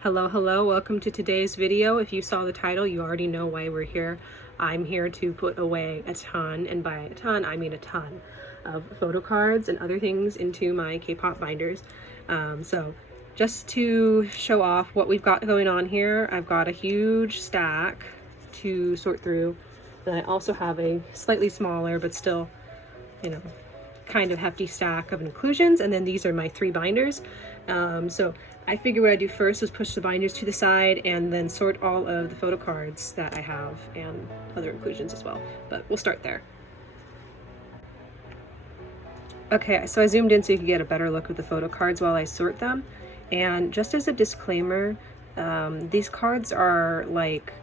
Hello, welcome to today's video. If you saw the title, you already know why we're here. I'm here to put away a ton, and by a ton, I mean a ton, of photo cards and other things into my K-pop binders. So just to show off what we've got going on here, I've got a huge stack to sort through. And I also have a slightly smaller, but still, you know, kind of hefty stack of inclusions, and then these are my 3 binders. So I figured what I'd do first was push the binders to the side and then sort all of the photo cards that I have and other inclusions as well, but we'll start there. Okay, so I zoomed in so you could get a better look at the photo cards while I sort them. And just as a disclaimer, these cards are like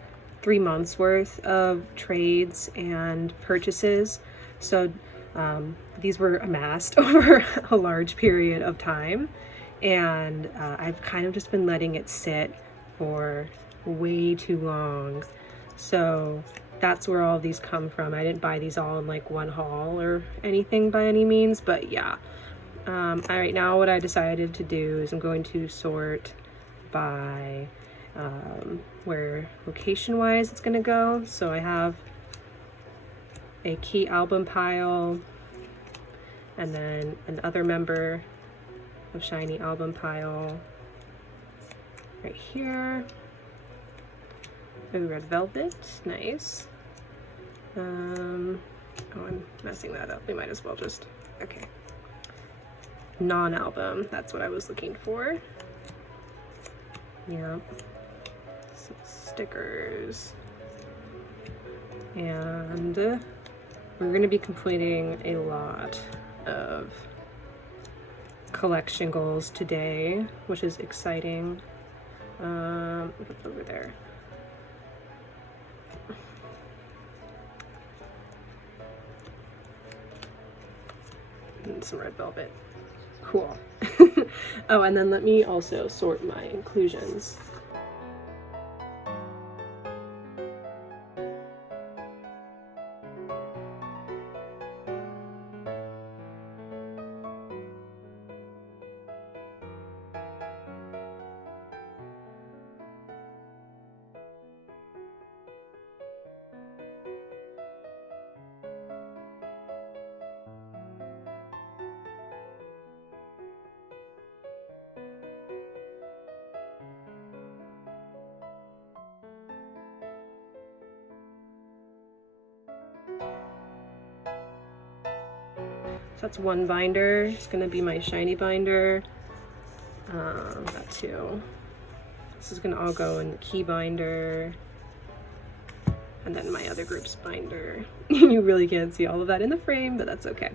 3 months worth of trades and purchases. So these were amassed over a large period of time, and I've kind of just been letting it sit for way too long. So that's where all of these come from. I didn't buy these all in like one haul or anything by any means, but yeah. All right, now what I decided to do is I'm going to sort by where location-wise it's gonna go. So I have a key album pile, and then another member of SHINee album pile right here. Ooh, Red Velvet, nice. Oh, I'm messing that up. We might as well just, okay. Non-album, that's what I was looking for. Yep. Some stickers. And we're going to be completing a lot of collection goals today, which is exciting. What's over there? And some Red Velvet. Cool. Oh, and then let me also sort my inclusions. So that's one binder. It's gonna be my SHINee binder. Got 2. This is gonna all go in the key binder, and then my other group's binder. You really can't see all of that in the frame, but that's okay.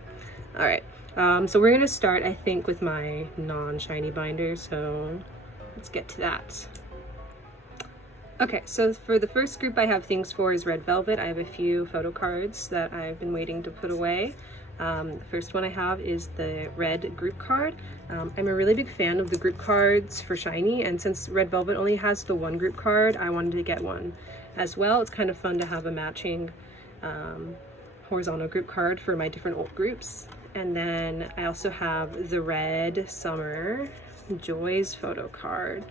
All right, so we're gonna start, I think, with my non-SHINee binder, so let's get to that. Okay, so for the first group I have things for is Red Velvet. I have a few photo cards that I've been waiting to put away. The first one I have is the red group card. I'm a really big fan of the group cards for SHINee, and since Red Velvet only has the 1 group card, I wanted to get one as well. It's kind of fun to have a matching horizontal group card for my different alt groups. And then I also have the red Summer Joy's photo card.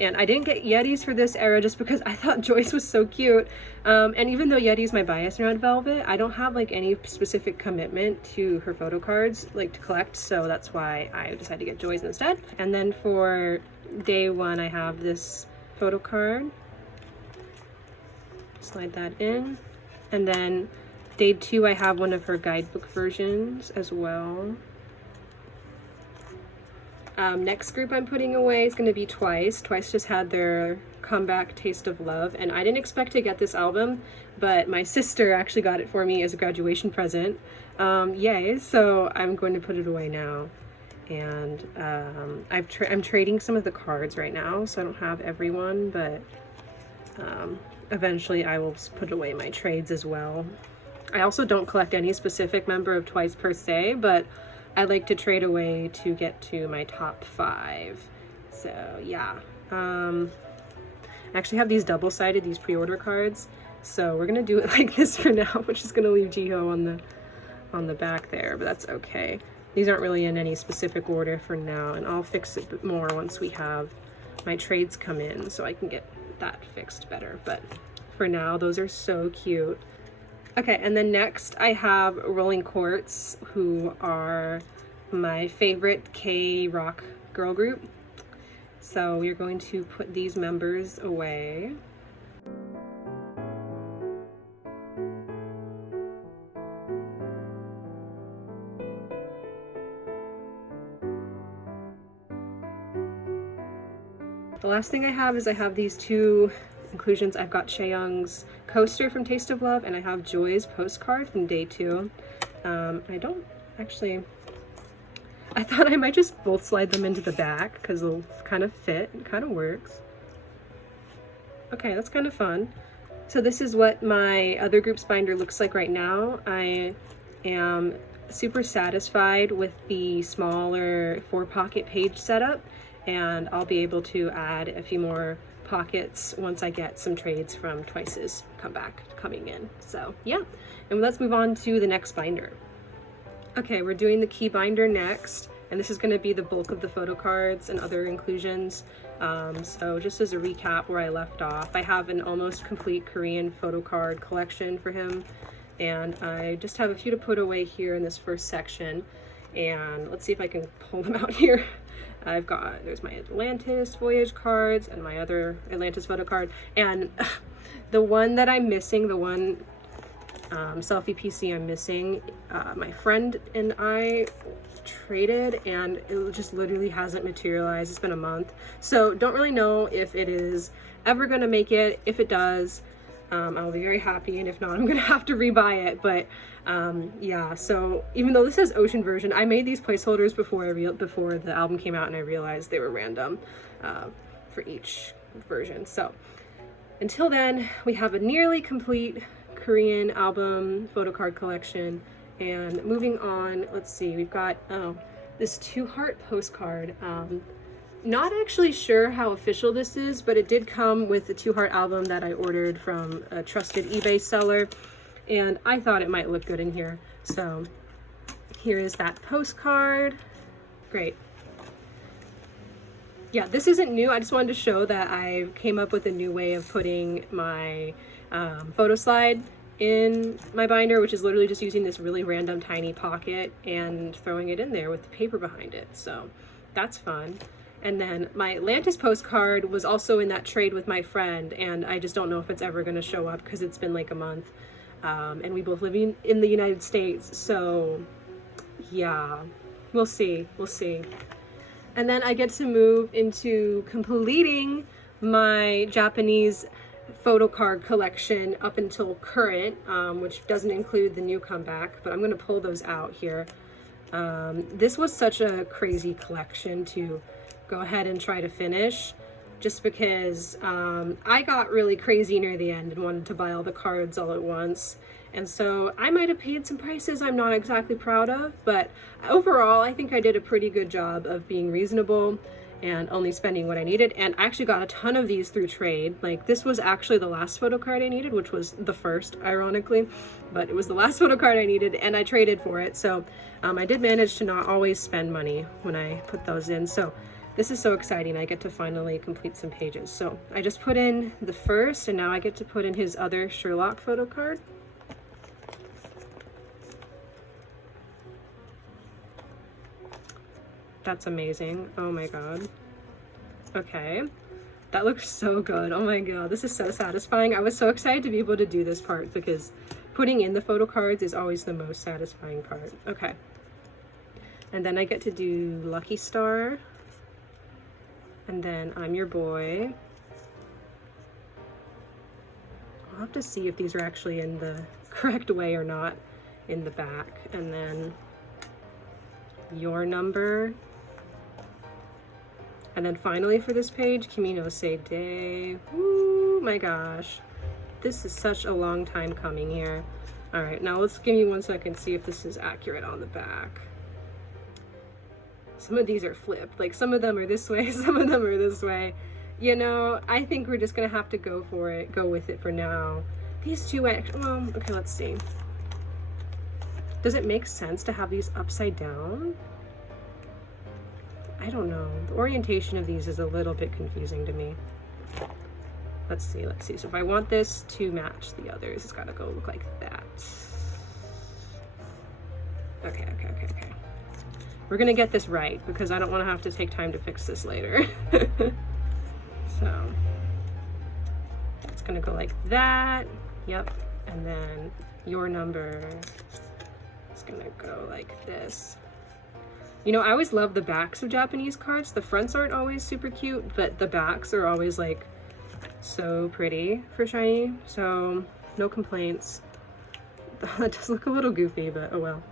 And I didn't get Yetis for this era just because I thought Joyce was so cute. And even though Yeti's my bias in Red Velvet, I don't have like any specific commitment to her photo cards like to collect, so that's why I decided to get Joy's instead. And then for day 1, I have this photo card. Slide that in. And then day 2, I have one of her guidebook versions as well. Next group I'm putting away is going to be Twice. Twice just had their comeback Taste of Love, and I didn't expect to get this album, but my sister actually got it for me as a graduation present. Yay, so I'm going to put it away now. And I'm trading some of the cards right now, so I don't have everyone, but eventually I will put away my trades as well. I also don't collect any specific member of Twice per se, but I like to trade away to get to my top 5. So yeah. I actually have these double-sided, these pre-order cards. So we're gonna do it like this for now, which is gonna leave Jiho on the back there, but that's okay. These aren't really in any specific order for now, and I'll fix it more once we have my trades come in so I can get that fixed better. But for now, those are so cute. Okay, and then next I have Rolling Quartz, who are my favorite K-rock girl group. So we're going to put these members away. The last thing I have is I have these two inclusions. I've got Chaeyoung's coaster from Taste of Love, and I have Joy's postcard from day 2. I don't actually, I thought I might just both slide them into the back because they'll kind of fit. It kind of works. Okay, that's kind of fun. So this is what my other group's binder looks like right now. I am super satisfied with the smaller 4-pocket page setup, and I'll be able to add a few more pockets once I get some trades from Twice's coming in. So yeah, and let's move on to the next binder. Okay, we're doing the key binder next, and this is going to be the bulk of the photo cards and other inclusions. So just as a recap where I left off, I have an almost complete Korean photo card collection for him, and I just have a few to put away here in this first section. And let's see if I can pull them out here. There's my Atlantis Voyage cards and my other Atlantis photo card. And the one that I'm missing, the one selfie PC I'm missing, my friend and I traded, and it just literally hasn't materialized. It's been a month. So don't really know if it is ever gonna make it. If it does, I'll be very happy, and if not, I'm gonna have to rebuy it. But yeah, so even though this is Ocean version, I made these placeholders before the album came out, and I realized they were random for each version. So until then, we have a nearly complete Korean album photo card collection. And moving on, let's see, we've got this 2-heart postcard. Not actually sure how official this is, but it did come with the 2-heart album that I ordered from a trusted eBay seller, and I thought it might look good in here. So here is that postcard. Great. Yeah, this isn't new. I just wanted to show that I came up with a new way of putting my photo slide in my binder, which is literally just using this really random tiny pocket and throwing it in there with the paper behind it. So that's fun. And then my Atlantis postcard was also in that trade with my friend, and I just don't know if it's ever going to show up because it's been like a month. And we both live in the United States, so yeah, we'll see. And then I get to move into completing my Japanese photo card collection up until current, which doesn't include the new comeback, but I'm going to pull those out here. This was such a crazy collection to go ahead and try to finish, just because I got really crazy near the end and wanted to buy all the cards all at once. And so I might have paid some prices I'm not exactly proud of, but overall I think I did a pretty good job of being reasonable and only spending what I needed. And I actually got a ton of these through trade. Like, this was actually the last photo card I needed, which was the first, ironically, but it was the last photo card I needed, and I traded for it. So I did manage to not always spend money when I put those in. So this is so exciting. I get to finally complete some pages. So I just put in the first, and now I get to put in his other Sherlock photo card. That's amazing. Oh my god. Okay. That looks so good. Oh my god. This is so satisfying. I was so excited to be able to do this part because putting in the photo cards is always the most satisfying part. Okay. And then I get to do Lucky Star. And then I'm Your Boy. I'll have to see if these are actually in the correct way or not in the back. And then Your Number. And then finally for this page, Kimi no Se Day. Woo, my gosh. This is such a long time coming here. All right, now let's give me 1 second, see if this is accurate on the back. Some of these are flipped. Like, some of them are this way, some of them are this way. You know, I think we're just gonna have to go with it for now. These two, well, okay, let's see. Does it make sense to have these upside down? I don't know. The orientation of these is a little bit confusing to me. Let's see, let's see. So if I want this to match the others, it's gotta go look like that. Okay. We're gonna get this right because I don't wanna have to take time to fix this later. So it's gonna go like that. Yep. And then your number is gonna go like this. You know, I always love the backs of Japanese cards. The fronts aren't always super cute, but the backs are always like so pretty for shiny. So no complaints. That does look a little goofy, but oh well.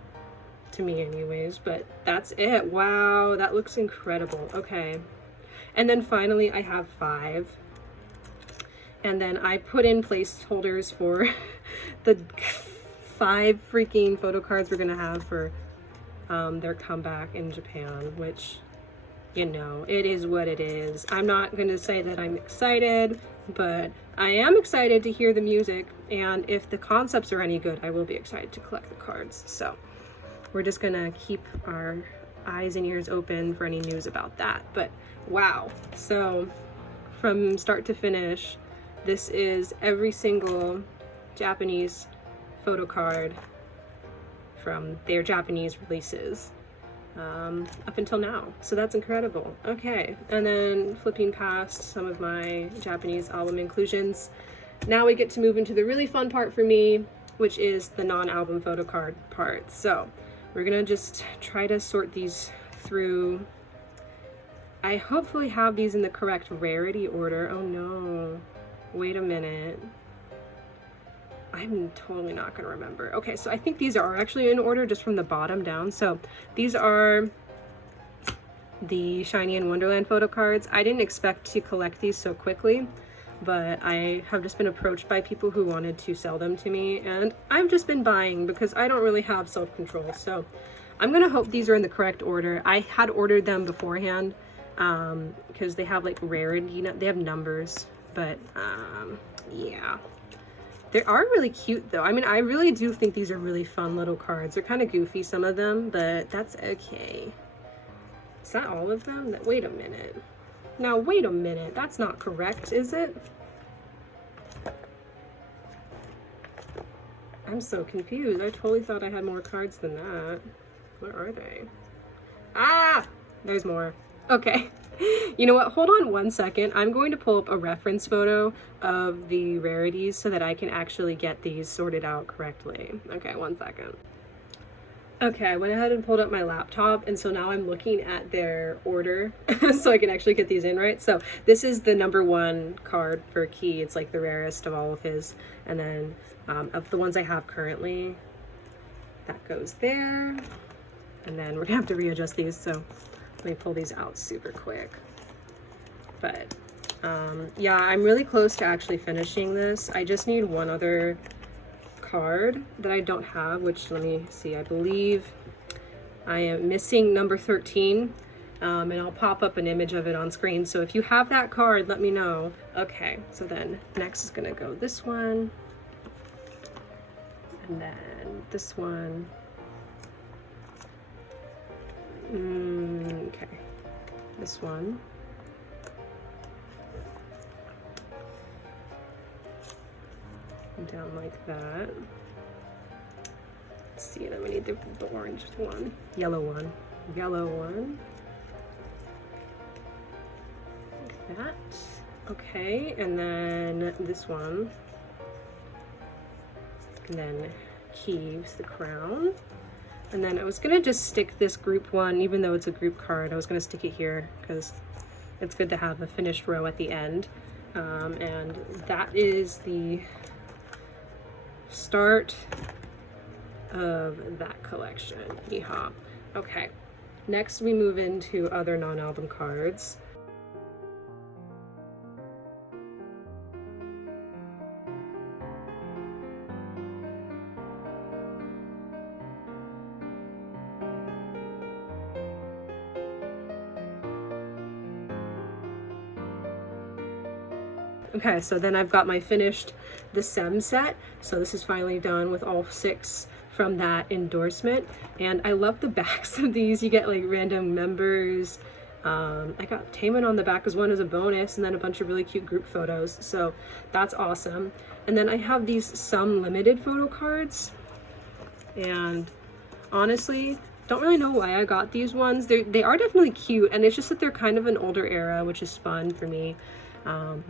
To me anyways, but that's it. Wow, that looks incredible. Okay. And then finally I have 5. And then I put in placeholders for the 5 freaking photo cards we're gonna have for their comeback in Japan, which, you know, it is what it is. I'm not gonna say that I'm excited, but I am excited to hear the music, and if the concepts are any good, I will be excited to collect the cards. So we're just gonna keep our eyes and ears open for any news about that. But wow, so from start to finish, this is every single Japanese photo card from their Japanese releases up until now. So that's incredible. Okay, and then flipping past some of my Japanese album inclusions, now we get to move into the really fun part for me, which is the non-album photo card part. So we're gonna just try to sort these through. I hopefully have these in the correct rarity order. Oh no, wait a minute. I'm totally not gonna remember. Okay, so I think these are actually in order just from the bottom down. So these are the Shiny and Wonderland photo cards. I didn't expect to collect these so quickly, but I have just been approached by people who wanted to sell them to me, and I've just been buying because I don't really have self-control. So I'm gonna hope these are in the correct order. I had ordered them beforehand because they have like rarity, you know, they have numbers, but yeah. They are really cute though. I mean, I really do think these are really fun little cards. They're kind of goofy, some of them, but that's okay. Is that all of them? Wait a minute. Now, wait a minute. That's not correct, is it? I'm so confused. I totally thought I had more cards than that. Where are they? Ah! There's more. Okay. You know what? Hold on one second. I'm going to pull up a reference photo of the rarities so that I can actually get these sorted out correctly. Okay, one second. Okay, I went ahead and pulled up my laptop, and so now I'm looking at their order so I can actually get these in right. So this is the number 1 card for Key. It's like the rarest of all of his. And then of the ones I have currently, that goes there. And then we're gonna have to readjust these, so let me pull these out super quick. But yeah, I'm really close to actually finishing this. I just need one other card that I don't have, which, let me see, I believe I am missing number 13, and I'll pop up an image of it on screen. So if you have that card, let me know. Okay, so then next is gonna go this one, and then this one. Okay, this one. Down like that. Let's see, then we need the orange one. Yellow one. Yellow one. Like that. Okay, and then this one. And then Keeves the crown. And then I was gonna just stick this group one, even though it's a group card, I was gonna stick it here because it's good to have a finished row at the end. And that is the start of that collection. Yeehaw. Okay, next we move into other non-album cards. Okay, so then I've got my finished the SEM set. So this is finally done with all 6 from that endorsement. And I love the backs of these. You get like random members, I got Taemin on the back as one as a bonus, and then a bunch of really cute group photos, so that's awesome. And then I have these some limited photo cards, and honestly, don't really know why I got these ones. They are definitely cute, and it's just that they're kind of an older era, which is fun for me.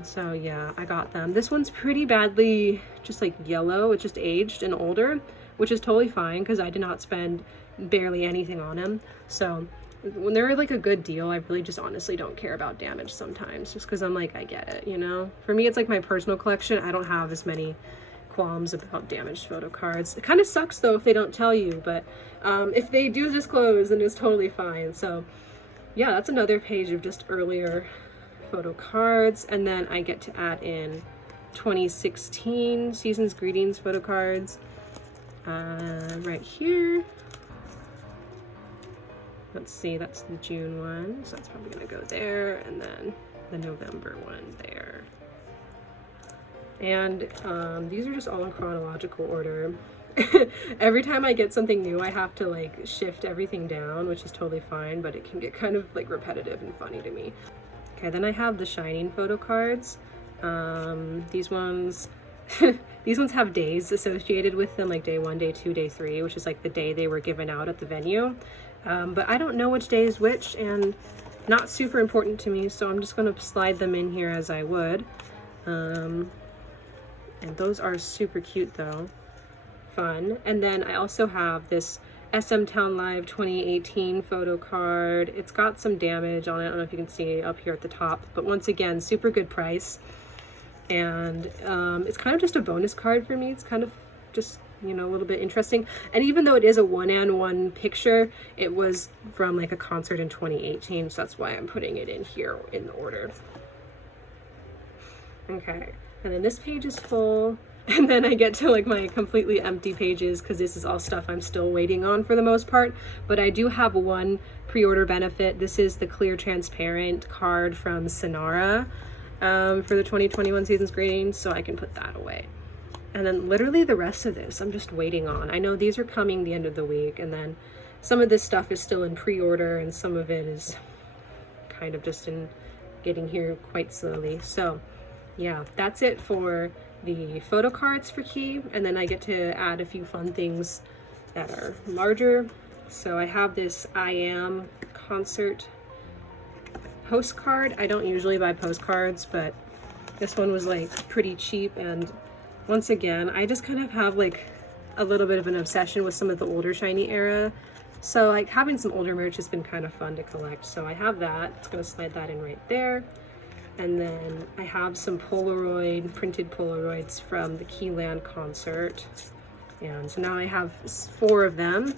So yeah, I got them. This one's pretty badly just like yellow. It's just aged and older, which is totally fine because I did not spend barely anything on them. So when they're like a good deal, I really just honestly don't care about damage sometimes, just because I'm like, I get it, you know? For me, it's like my personal collection. I don't have as many qualms about damaged photo cards. It kind of sucks though if they don't tell you, but if they do disclose, then it's totally fine. So yeah, that's another page of just earlier photo cards. And then I get to add in 2016 Season's Greetings photo cards right here. Let's see, that's the June one, so that's probably gonna go there, and then the November one there. And these are just all in chronological order. Every time I get something new, I have to like shift everything down, which is totally fine, but it can get kind of like repetitive and funny to me. Okay, then I have the Shining photo cards. These ones these ones have days associated with them, like day 1, day 2, day 3, which is like the day they were given out at the venue. But I don't know which day is which, and not super important to me, so I'm just going to slide them in here as I would. And those are super cute though. Fun. And then I also have this SM Town Live 2018 photo card. It's got some damage on it. I don't know if you can see up here at the top, but once again, super good price. And it's kind of just a bonus card for me. It's kind of just, you know, a little bit interesting. And even though it is a one-on-one picture, it was from like a concert in 2018, so that's why I'm putting it in here in the order. Okay, and then this page is full. And then I get to like my completely empty pages because this is all stuff I'm still waiting on for the most part. But I do have one pre-order benefit. This is the clear transparent card from Sonara for the 2021 Season's Greetings, so I can put that away. And then literally the rest of this I'm just waiting on. I know these are coming the end of the week, and then some of this stuff is still in pre-order and some of it is kind of just in getting here quite slowly. So yeah, that's it for the photo cards for Key, and then I get to add a few fun things that are larger. So I have this I Am concert postcard. I don't usually buy postcards, but this one was like pretty cheap, and once again, I just kind of have like a little bit of an obsession with some of the older Shiny era. So like having some older merch has been kind of fun to collect. So I have that. It's gonna slide that in right there. And then I have some printed Polaroids from the Keyland concert. And so now I have 4 of them.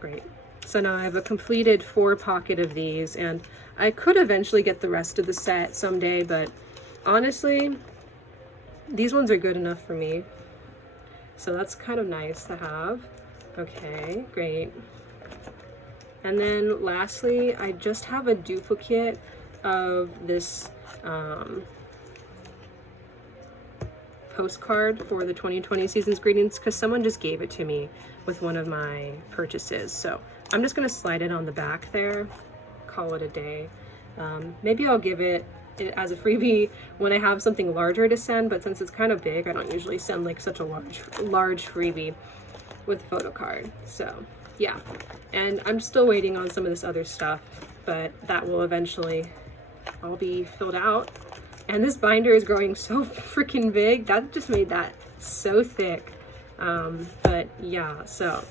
Great. So now I have a completed 4 pocket of these, and I could eventually get the rest of the set someday, but honestly, these ones are good enough for me. So that's kind of nice to have. Okay, great. And then lastly, I just have a duplicate of this postcard for the 2020 Season's Greetings because someone just gave it to me with one of my purchases. So I'm just gonna slide it on the back there, call it a day. Maybe I'll give it as a freebie when I have something larger to send, but since it's kind of big, I don't usually send like such a large freebie with a photo card. So yeah, and I'm still waiting on some of this other stuff, but that will eventually all be filled out. And this binder is growing so freaking big. That just made that so thick. But yeah, so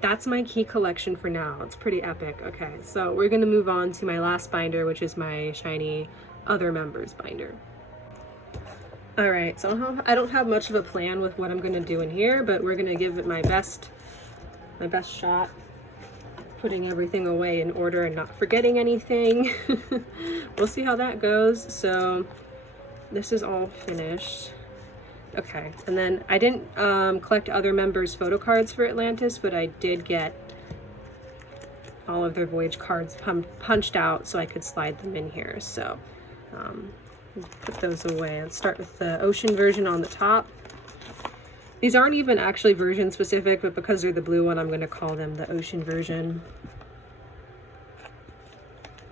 that's my Key collection for now. It's pretty epic. Okay, so we're gonna move on to my last binder, which is my Shiny Other Members binder. All right, so I don't have much of a plan with what I'm gonna do in here, but we're gonna give it my best shot, putting everything away in order and not forgetting anything. We'll see how that goes. So this is all finished. Okay, and then I didn't collect other members' photo cards for Atlantis, but I did get all of their Voyage cards punched out so I could slide them in here. So put those away. Let's start with the ocean version on the top. These aren't even actually version specific, but because they're the blue one, I'm going to call them the ocean version.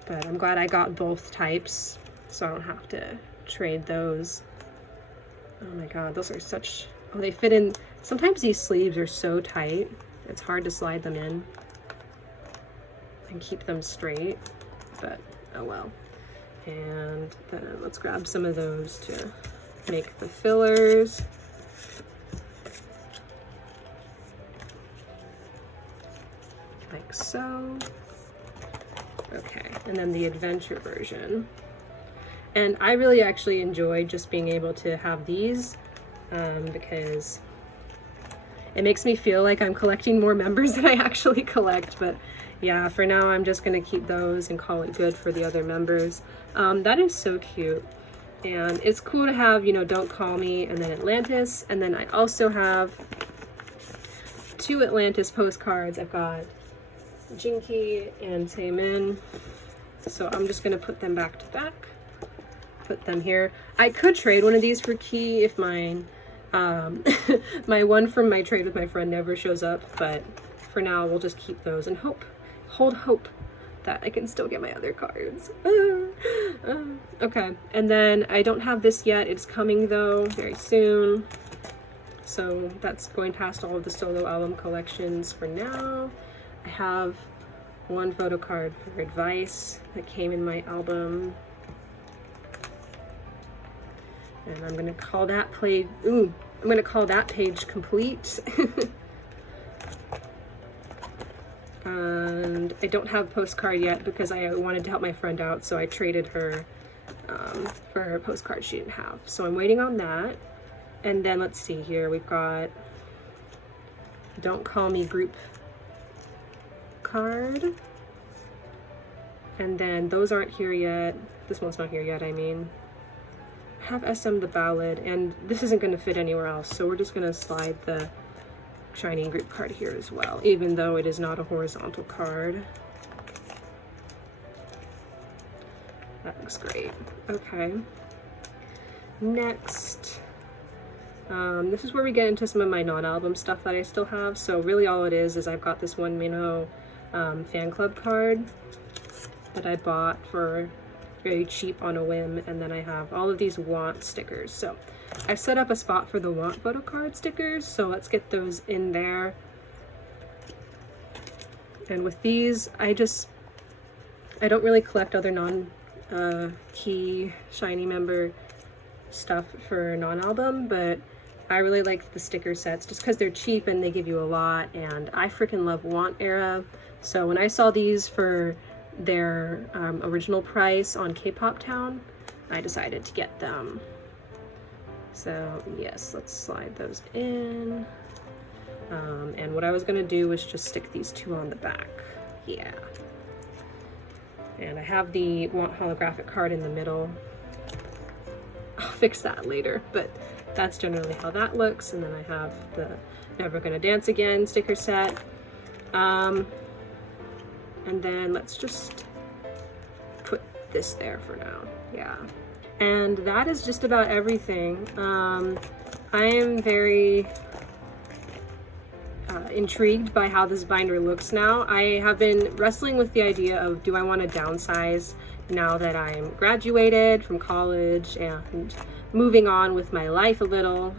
But I'm glad I got both types, so I don't have to trade those. Oh my god, those are such... Oh, they fit in... Sometimes these sleeves are so tight, it's hard to slide them in and keep them straight, but oh well. And then let's grab some of those to make the fillers. Like so. Okay, and then the adventure version. And I really actually enjoy just being able to have these because it makes me feel like I'm collecting more members than I actually collect. But yeah, for now I'm just gonna keep those and call it good for the other members. That is so cute. And it's cool to have, you know, Don't Call Me and then Atlantis. And then I also have 2 Atlantis postcards. I've got Jinky and Taemin. So I'm just gonna put them back to back. Put them here. I could trade one of these for Key if mine, my one from my trade with my friend never shows up, but for now we'll just keep those and hold hope that I can still get my other cards. Okay, and then I don't have this yet. It's coming though very soon. So that's going past all of the solo album collections for now. I have one photo card for advice that came in my album. And I'm gonna call that I'm gonna call that page complete. And I don't have a postcard yet because I wanted to help my friend out, so I traded her for her postcard she didn't have. So I'm waiting on that. And then let's see here, we've got Don't Call Me group card. And then those aren't here yet. This one's not here yet, I mean. I have SM the Ballad, and this isn't going to fit anywhere else, so we're just going to slide the Shining group card here as well, even though it is not a horizontal card. That looks great. Okay. Next, this is where we get into some of my non-album stuff that I still have. So really all it is I've got this one Minho fan club card that I bought for very cheap on a whim, and then I have all of these want stickers. So I've set up a spot for the want photo card stickers, so let's get those in there. And with these, I don't really collect other non-Key Shiny member stuff for non-album, but I really like the sticker sets just because they're cheap and they give you a lot, and I freaking love Want Era. So when I saw these for their original price on Kpop Town, I decided to get them. So yes, let's slide those in. And what I was gonna do was just stick these 2 on the back. Yeah. And I have the Want holographic card in the middle. I'll fix that later, but that's generally how that looks. And then I have the Never Gonna Dance Again sticker set. And then let's just put this there for now. Yeah. And that is just about everything. I am very intrigued by how this binder looks now. I have been wrestling with the idea of, do I want to downsize now that I'm graduated from college and moving on with my life a little,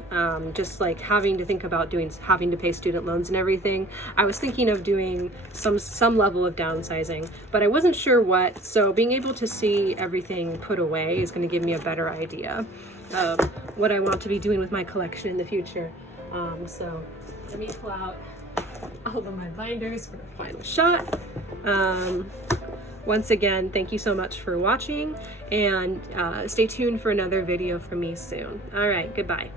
just like having to think about having to pay student loans and everything. I was thinking of doing some level of downsizing, but I wasn't sure what, so being able to see everything put away is going to give me a better idea of what I want to be doing with my collection in the future. So let me pull out all of my binders for the final shot. Once again, thank you so much for watching, and stay tuned for another video from me soon. All right, goodbye.